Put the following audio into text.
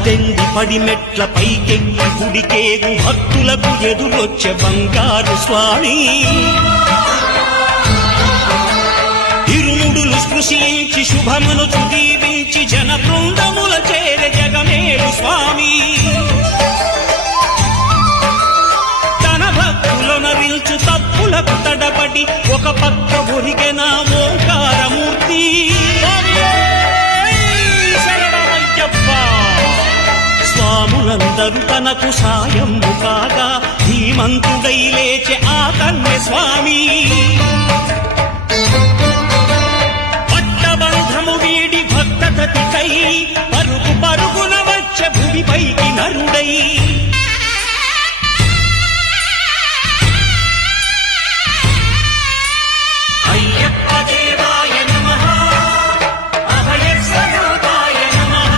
పద్దెనిమిది పడిమెట్ల పైకెక్కి గుడికేగు భక్తులకు ఎదురొచ్చే బంగారు స్వామి ఇరుముడులు స్పృశించి శుభమును దీవించి జన బృందముల చేరే జగమేలు స్వామి తన భక్తులనరించు తప్పులకు తడబడి ఒక పక్క ఒరిగెన ఓంకారమూర్తి స్వాములందరూ తనకు సాయము కాగా ధీమంతుడై లేచే ఆ కన్య స్వామి పట్టబంధము వీడి భక్తతతికై